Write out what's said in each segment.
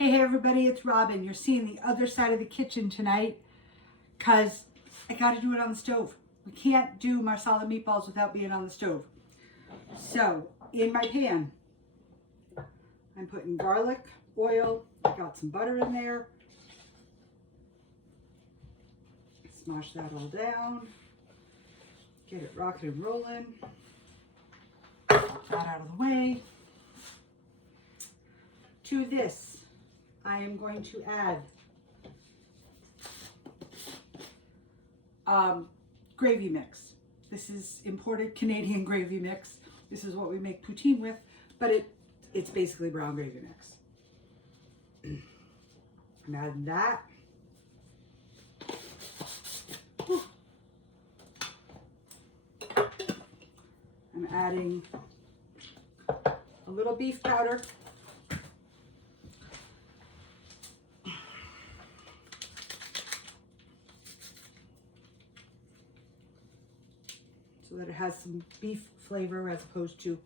Hey everybody, it's Robin. You're seeing the other side of the kitchen tonight because I got to do it on the stove. We can't do Marsala meatballs without being on the stove. So in my pan, I'm putting garlic, oil, I got some butter in there. Smash that all down. Get it rocking and rolling. Get that out of the way. To this, I am going to add gravy mix. This is imported Canadian gravy mix. This is what we make poutine with, but it's basically brown gravy mix. I'm adding that. Whew. I'm adding a little beef powder. So that it has some beef flavor as opposed to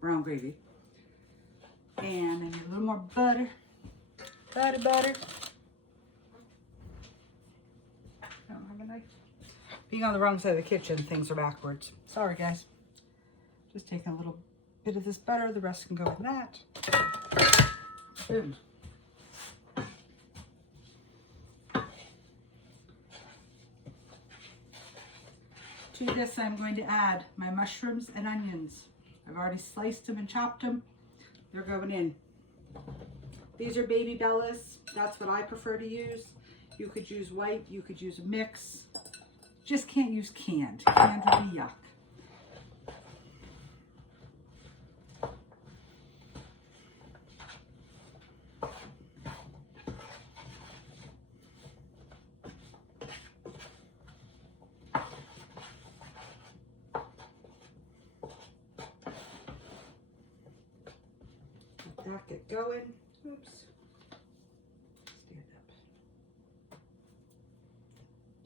brown gravy. And I need a little more butter. Butter. I don't have a knife. Being on the wrong side of the kitchen, things are backwards. Sorry, guys. Just taking a little bit of this butter. The rest can go in that. Boom. To this, I'm going to add my mushrooms and onions. I've already sliced them and chopped them. They're going in. These are baby bellas. That's what I prefer to use. You could use white, you could use a mix. Just can't use canned. Canned would be yuck. That get going. Oops. Stand up.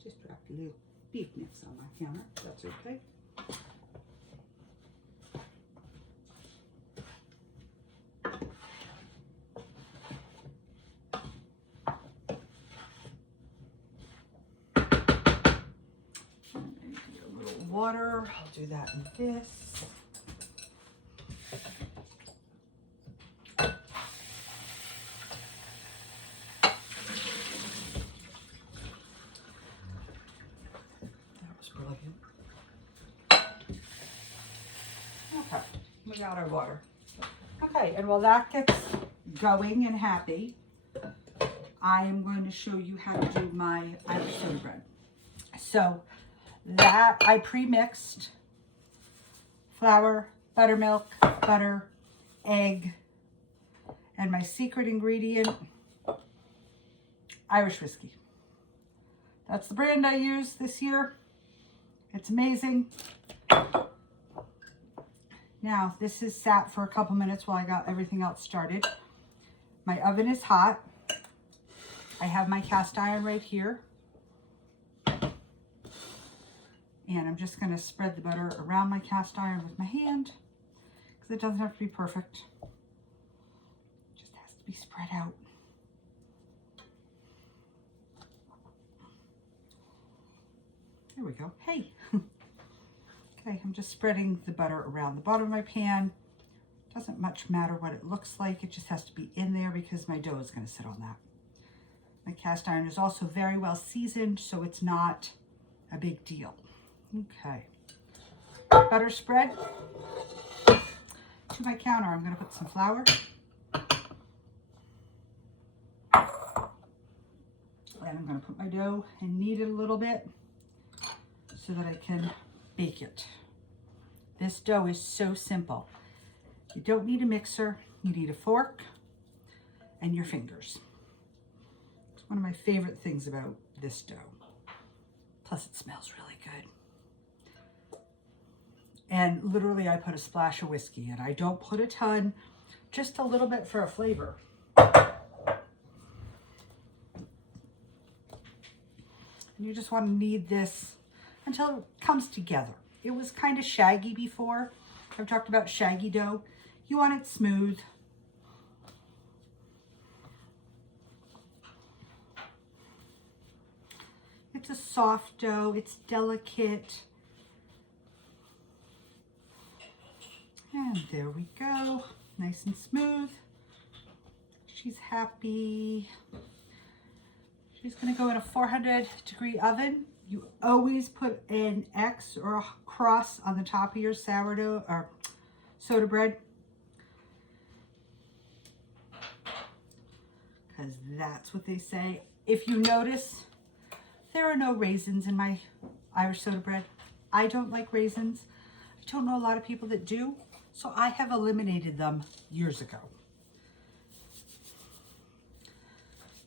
Just dropped a little beef mix on my counter. That's okay. And I need a little water. I'll do that in this. Okay, we got our water. Okay, and while that gets going and happy, I am going to show you how to do my Irish soda bread. So that I pre-mixed flour, buttermilk, butter, egg, and my secret ingredient, Irish whiskey. That's the brand I use this year. It's amazing. Now, this is sat for a couple minutes while I got everything else started. My oven is hot. I have my cast iron right here. And I'm just going to spread the butter around my cast iron with my hand because it doesn't have to be perfect. It just has to be spread out. There we go. Hey! Okay, I'm just spreading the butter around the bottom of my pan. Doesn't much matter what it looks like. It just has to be in there because my dough is going to sit on that. My cast iron is also very well seasoned, so it's not a big deal. Okay. Butter spread. To my counter, I'm going to put some flour. And I'm going to put my dough and knead it a little bit so that I can bake it. This dough is so simple. You don't need a mixer. You need a fork and your fingers. It's one of my favorite things about this dough. Plus it smells really good. And literally I put a splash of whiskey in. I don't put a ton, just a little bit for a flavor. And you just want to knead this until it comes together. It was kind of shaggy before. I've talked about shaggy dough. You want it smooth. soft dough. It's delicate. And there we go. Nice and smooth. She's happy. She's gonna go in a 400-degree oven. You always put an X or a cross on the top of your sourdough or soda bread, because that's what they say. If you notice, there are no raisins in my Irish soda bread. I don't like raisins. I don't know a lot of people that do, so I have eliminated them years ago.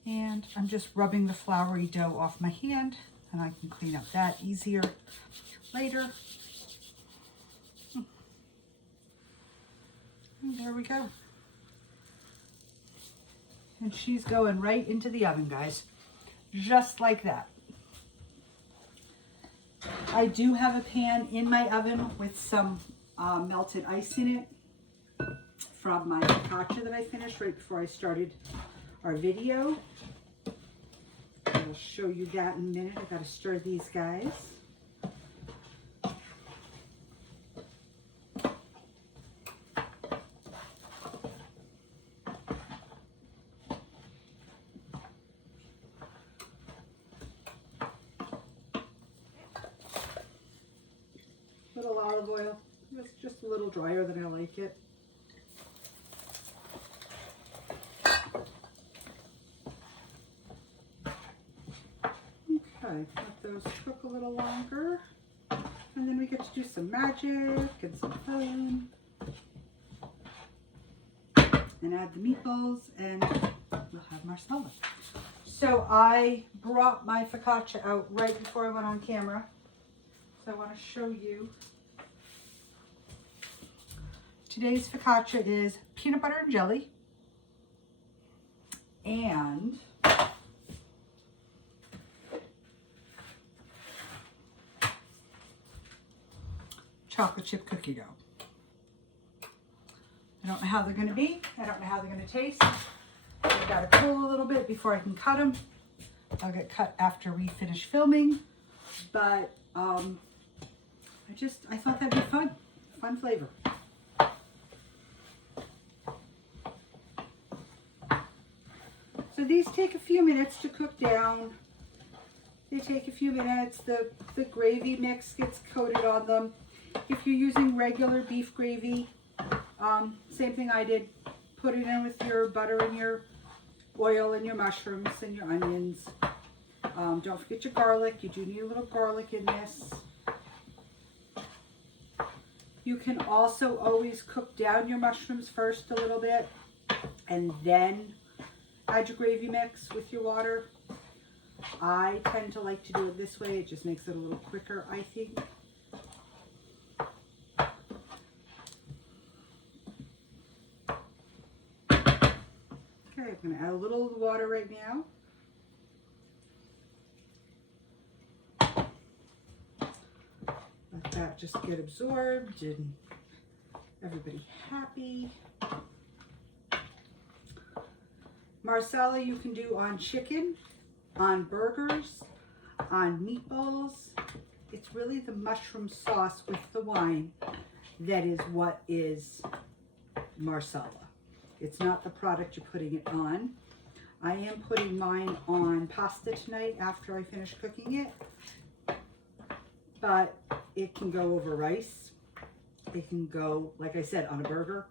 And I'm just rubbing the floury dough off my hand, and I can clean up that easier later. And there we go. And she's going right into the oven, guys. Just like that. I do have a pan in my oven with some melted ice in it from my focaccia that I finished right before I started our video. I'll show you that in a minute. I gotta stir these guys. Little olive oil. It's just a little drier than I like it. Let those cook a little longer, and then we get to do some magic and some fun and add the meatballs, and we'll have Marsala. So I brought my focaccia out right before I went on camera, so I want to show you. Today's focaccia is peanut butter and jelly and chocolate chip cookie dough. I don't know how they're going to be. I don't know how they're going to taste. I've got to cool a little bit before I can cut them. I'll get cut after we finish filming. But I thought that'd be fun. Fun flavor. So these take a few minutes to cook down. They take a few minutes. The gravy mix gets coated on them. If you're using regular beef gravy, same thing I did. Put it in with your butter and your oil and your mushrooms and your onions. Don't forget your garlic. You do need a little garlic in this. You can also always cook down your mushrooms first a little bit and then add your gravy mix with your water. I tend to like to do it this way. It just makes it a little quicker, I think. Okay, I'm going to add a little water right now. Let that just get absorbed and everybody happy. Marsala you can do on chicken, on burgers, on meatballs. It's really the mushroom sauce with the wine that is what is Marsala. It's not the product you're putting it on. I am putting mine on pasta tonight after I finish cooking it. But it can go over rice. It can go, like I said, on a burger.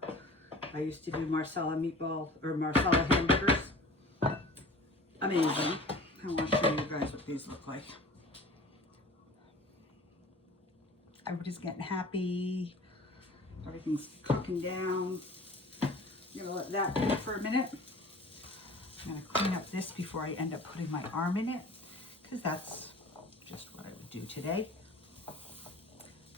I used to do Marsala meatball or Marsala hamburgers. Amazing. I want to show you guys what these look like. Everybody's getting happy. Everything's cooking down. I'm going to let that cook for a minute. I'm going to clean up this before I end up putting my arm in it, because that's just what I would do today.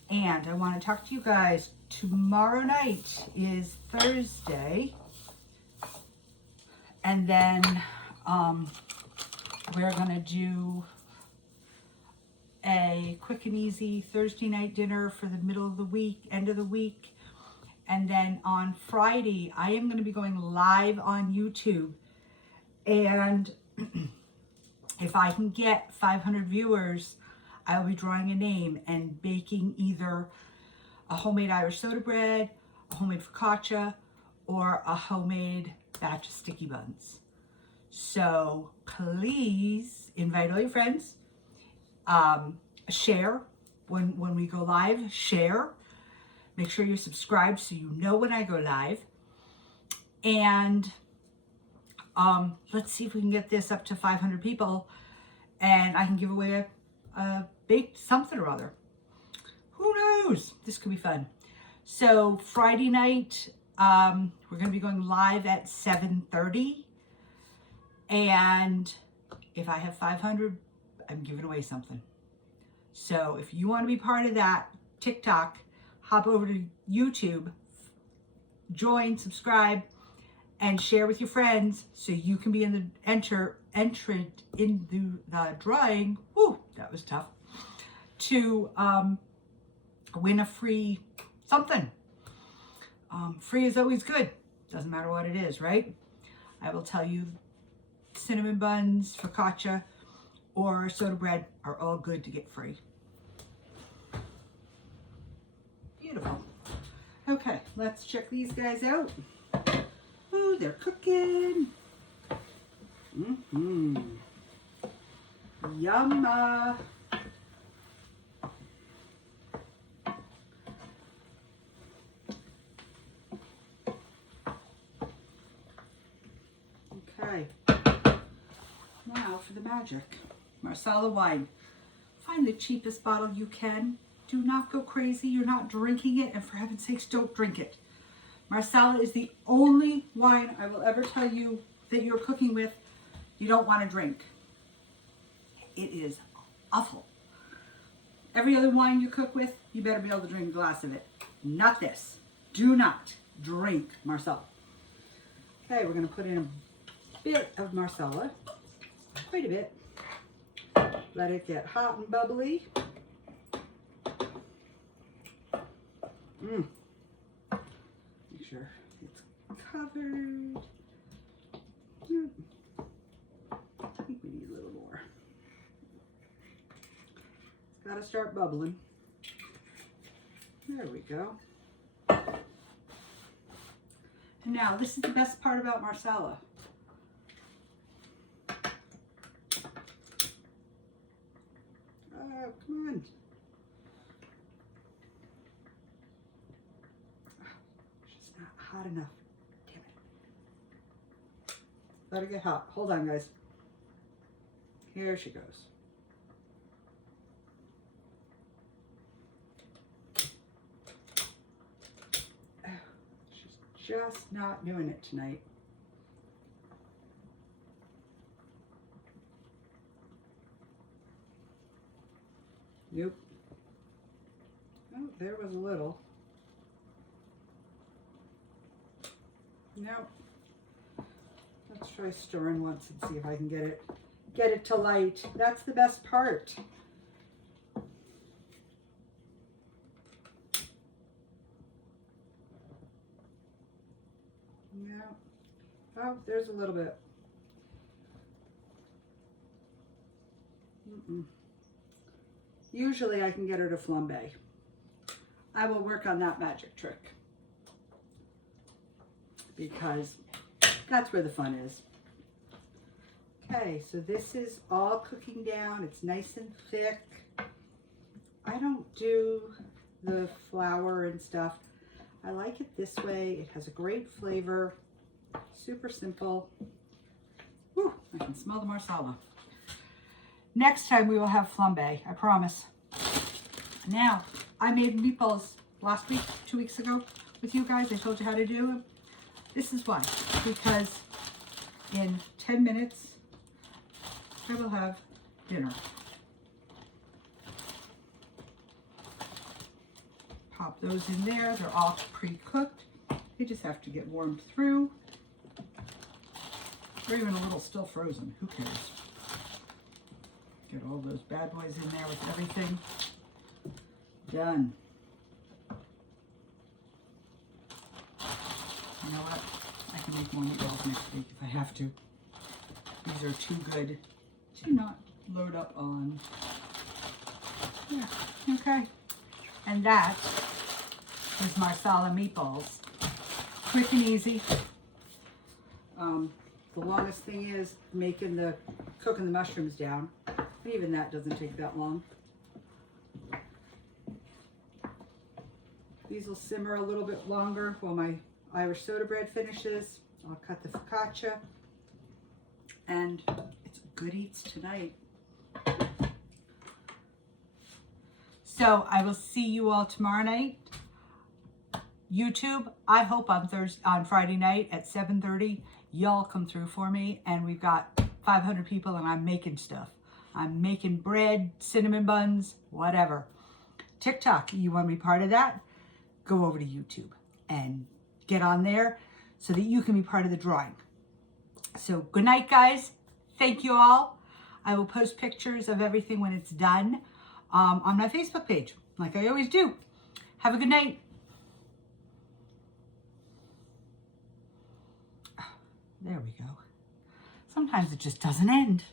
And I want to talk to you guys. Tomorrow night is Thursday. And then we're going to do a quick and easy Thursday night dinner for the middle of the week, end of the week. And then on Friday, I am going to be going live on YouTube. And If I can get 500 viewers, I will be drawing a name and baking either a homemade Irish soda bread, a homemade focaccia, or a homemade batch of sticky buns. So please invite all your friends. Share when we go live. Share. Make sure you're subscribed so you know when I go live. And let's see if we can get this up to 500 people, and I can give away a baked something or other. Who knows? This could be fun. So Friday night, we're going to be going live at 7:30. And if I have 500, I'm giving away something. So if you want to be part of that, TikTok, hop over to YouTube, join, subscribe, and share with your friends so you can be in the entered into the drawing. Woo, that was tough. To win a free something. Free is always good. Doesn't matter what it is, right? I will tell you, cinnamon buns, focaccia, or soda bread are all good to get free. Beautiful. Okay, let's check these guys out. Ooh, they're cooking. Yum. Okay. Now for the magic. Marsala wine. Find the cheapest bottle you can. Do not go crazy. You're not drinking it, and for heaven's sakes, don't drink it. Marsala is the only wine I will ever tell you that you're cooking with you don't want to drink. It is awful. Every other wine you cook with, you better be able to drink a glass of it. Not this. Do not drink Marsala. Okay, we're going to put in a bit of Marsala. Quite a bit. Let it get hot and bubbly. Make sure it's covered. I think we need a little more. It's got to start bubbling. There we go. And now, this is the best part about Marsala. Oh, come on. Hot enough. Damn it. Let it get hot. Hold on, guys. Here she goes. She's just not doing it tonight. Nope. Oh, there was a little. Now, let's try stirring once and see if I can get it to light. That's the best part. Yeah. Oh, there's a little bit. Usually I can get her to flambe. I will work on that magic trick, because that's where the fun is. Okay, so this is all cooking down. It's nice and thick. I don't do the flour and stuff. I like it this way. It has a great flavor. Super simple. Whew, I can smell the Marsala. Next time we will have flambe, I promise. Now, I made meatballs last week, 2 weeks ago with you guys. I told you how to do them. This is why, because in 10 minutes, I will have dinner. Pop those in there. They're all pre-cooked. They just have to get warmed through. Or even a little still frozen. Who cares? Get all those bad boys in there with everything. Done. You know what? I can make more meatballs next week if I have to. These are too good to not load up on. Yeah, okay. And that is Marsala meatballs. Quick and easy. The longest thing is cooking the mushrooms down. And even that doesn't take that long. These will simmer a little bit longer while my Irish soda bread finishes. I'll cut the focaccia. And it's good eats tonight. So I will see you all tomorrow night. YouTube, I hope on Friday night at 7:30, y'all come through for me, and we've got 500 people, and I'm making stuff. I'm making bread, cinnamon buns, whatever. TikTok, you want to be part of that? Go over to YouTube and get on there so that you can be part of the drawing. So good night, guys. Thank you all. I will post pictures of everything when it's done on my Facebook page, like I always do. Have a good night. There we go. Sometimes it just doesn't end.